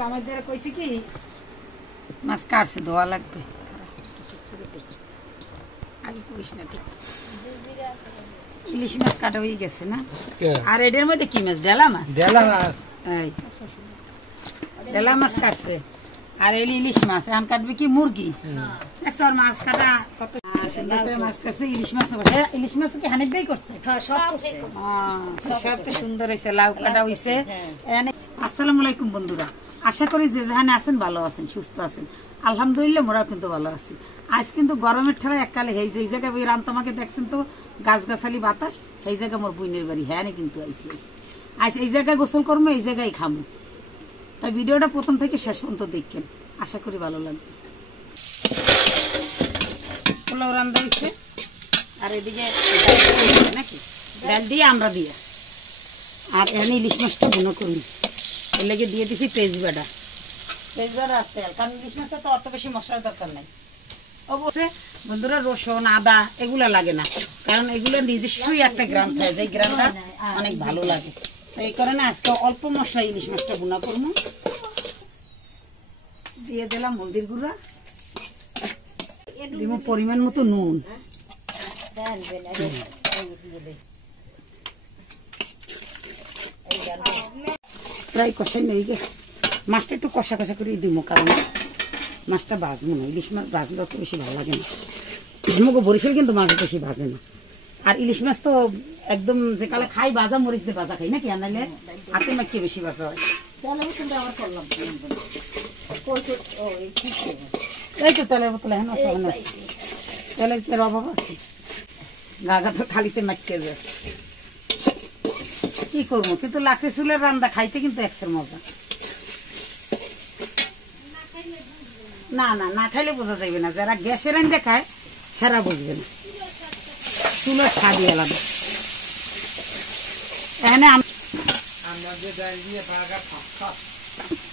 জামাইদের কইছে কি মাছ কাটছে ধোয়া লাগবে আগে কইস না ঠিক ইলিশ মাছ কাটা হয়ে গেছে না আর এটার মধ্যে কি মাছ ডেলা মাছ এই ডেলা মাছ কাটছে আর এই ইলিশ মাছ এখন কাটবে কি মুরগি একশো মাছ কাটা কত সুন্দর করে মাছ কাটছে ইলিশ মাছ ইলিশ মাছ কি হানিফ ভাই করছে সব তো সুন্দর হয়েছে লাউ কাটা হয়েছে। আসসালামু আলাইকুম বন্ধুরা, আশা করি যে যেখানে আছেন ভালো আছেন সুস্থ আছেন। আলহামদুলিল্লাহ মোরা কিন্তু ভালো আছি। আজ কিন্তু গরমের ঠেলা এককালে এই যে জায়গায় ওই রান তোমাকে দেখছেন তো গাছগাছালি বাতাস এই জায়গায় মোর বইনের বাড়ি হ্যাঁ কিন্তু আইসি আজ এই জায়গায় গোসল করবো এই জায়গায় খামো। তাই ভিডিওটা প্রথম থেকে শেষ পর্যন্ত দেখবেন, আশা করি ভালো লাগবে। পোলাও রান্না হয়েছে আর এদিকে নাকি ডাল দিয়ে আমরা দিয়া আর এনে ইলিশ মাছটা বুনো করুন এর লেগে দিয়ে দিছি তেজবাটা আর তেল, কারণ ইলিশ মাছে তো অত বেশি মশলার দরকার নাই। অবশ্যই বন্ধুরা রসুন আদা এগুলা লাগে না, কারণ এগুলো নিজস্বই একটা গ্রাম থাকে যে গ্রামটা অনেক ভালো লাগে। এই কারণে আজকে অল্প মশলা ইলিশ মাছটা বুনা করবো। দিয়ে দিলাম হলদির গুঁড়া, দিব পরিমাণ মতো নুন, প্রায় কষাই নিয়ে গেছে। মাছটা একটু কষা কষা করে দিব, কারণ মাছটা ভাজবো না, ইলিশ মাছ ভাজলে অত বেশি ভালো লাগে না। আমাকে বরিশাল কিন্তু মাছ বেশি ভাজে না। আর ইলিশ মাছ তো একদম যে কালে খাই ভাজা মরিচ দিয়ে ভাজা খাই নাকি, আনাইলে হাতে মাখিয়ে বেশি ভাজা হয়। এই তো তেলের বোতলে এখন তেলের কি অভাব আছে, গাগা তো খালিতে মাখিয়ে যায়। কি করবো, কিন্তু লাকড়ি চুলের রান্না খাইতে কিন্তু একশের মজা। না না না খাইলে বোঝা যাবে না, যারা গ্যাসের রান্না খায় সেরা বুঝবে না, চুলের স্বাদই আলাদা। এখানে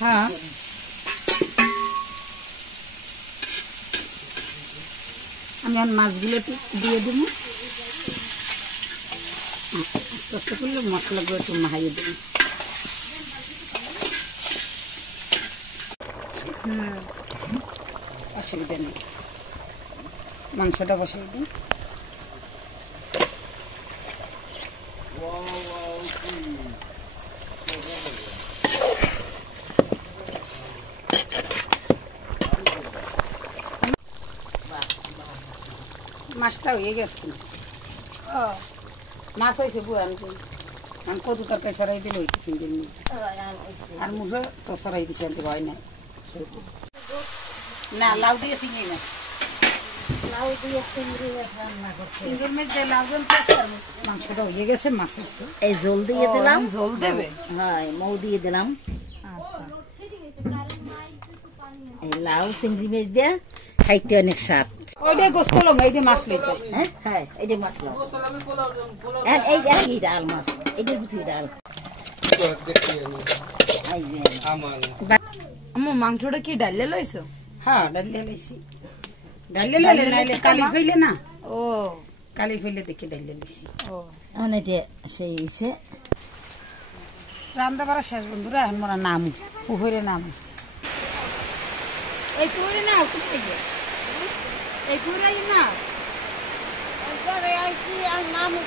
হ্যাঁ আমি আর মাছগুলো দিয়ে দেবো, আস্তে আস্তে করলে মশলাগুলো একটু মাহাইয়ে দেবো। অসুবিধা নেই, মাংসটা বসিয়ে দিই। মাছটা হয়ে গেছে, মাছ হয়েছে বুয়া আমি কদু তরকারি ছড়াই দিলে হইতেছি আর মুখে তো ছড়াই দিছি আনতে ভয় না। না লাউ দিয়ে চিংড়ি মাছ, চিংড়ির মাছ দিয়ে লাউ মাংসটা হয়ে গেছে, মাছ হচ্ছে এই জল দিয়ে দিলাম, জল দেবে হ্যাঁ মৌ দিয়ে দিলাম। এই লাউ চিংড়ি মাছ দিয়ে খাইতে অনেক স্বাদ। ওইটাই গোস্ত লম, এইটা মাছ লইতে হ্যাঁ হ্যাঁ এইটা মাছ লাউ, এই ডাল মাছ, এইটার ভিতরে ডাল। আমার মাংসটা কি ডালে লইছো? হ্যাঁ ডালিয়ে লাইছি, ডালিয়ে লাইলে নাইলে কালি ফেলে না, ও কালি ফেলে দেখে ডালিয়ে লইছি। এখন এটা সেই হয়েছে রান্না বাড়া শেষ বন্ধুরা, এখন মোরা নামু পুকুরে নামু। এই পুকুরে না এই পুকুরে না নামু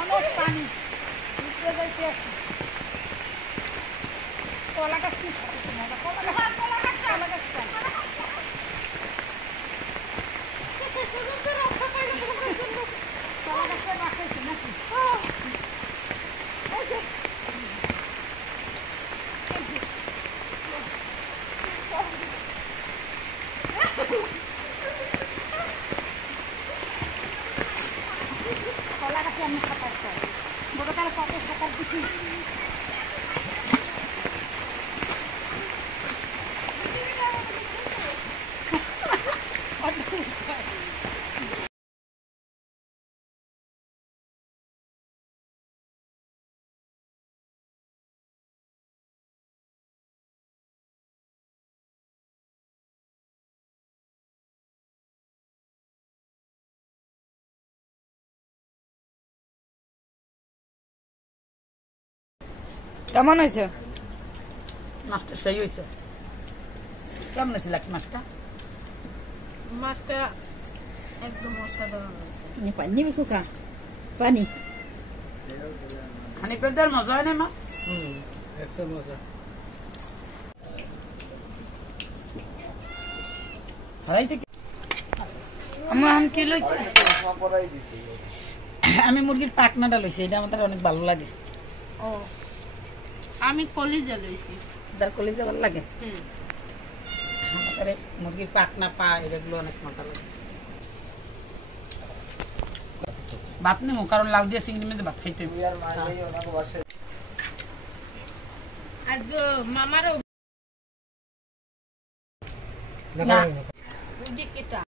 অনেক পানি কলা গাছ কি কলা গাছ কলা গাছে আমি সাঁতার চাই বড়কালে কত সাঁতার দিচ্ছি কেমন হয়েছে? মাছটা সেই হয়েছে। কেমন হয়েছে লাকি মাছটা? মাছটা একদম অসাধারণ হয়েছে। পানি নিবি খোকা? পানি হানিফের দেওয়ার মজা হয় না মাছ? একটা মজা। আমার এখন কি লইতেছে? আমি মুরগির পাখনাটা লইছি, এটা আমাদের অনেক ভালো লাগে। ও আমি কলিজা লইছি। তার কলিজা ভালো লাগে। আমাদের মুরগির পাখনা পা এগুলো অনেক মজা লাগে। ভাত নেবো, কারণ লাউ দিয়ে চিংড়ি মেঝে ভাত খাইতে হবে। আজ মামারও না কেটা